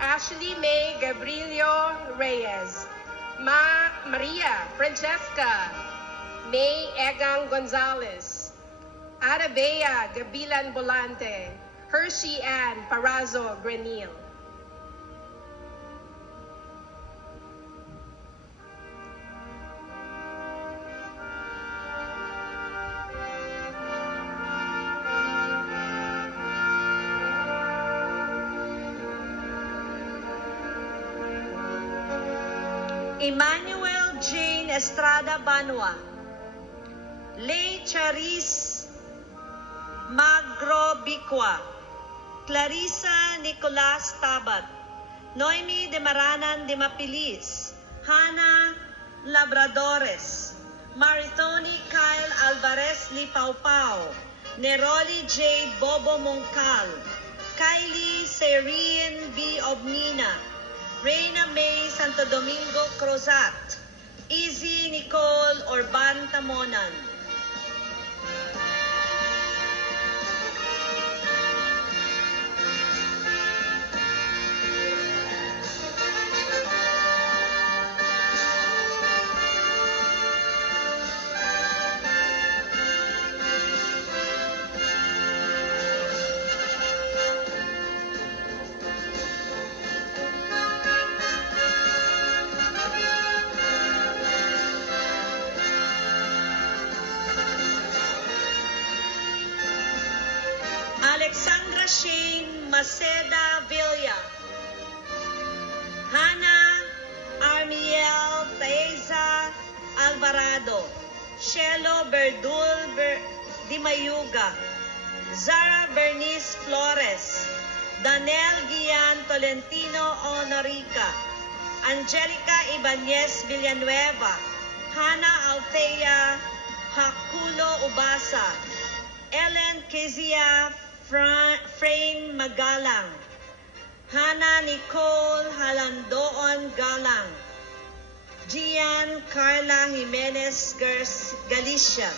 Ashley May Gabrilio Reyes, Maria Francesca May Egang Gonzalez, Arabea Gabilan Bolante, Hershey Ann Parazo Granil. Emmanuel Jane Estrada Banua, Lay Charis Magro Bicua, Clarissa Nicolas Tabat, Noemi de Maranan de Mapilis, Hannah Labradores, Marithoni Kyle Alvarez Lipaupao, Neroli J. Bobo Moncal, Kylie Serene B. Obnina, Reina May Santo Domingo Crozat, Easy Nicole Orban Tamonan. Alexandra Shane Maceda Villa, Hannah Armiel Taiza Alvarado, Shelo Berdul Di Mayuga, Zara Bernice Flores, Danel Gian Tolentino Honorica, Angelica Ibanez Villanueva, Hannah Althea Hakulo Ubasa, Ellen Kezia Frain Magalang, Hannah Nicole Halandoon Galang, Gian Carla Jimenez Galicia,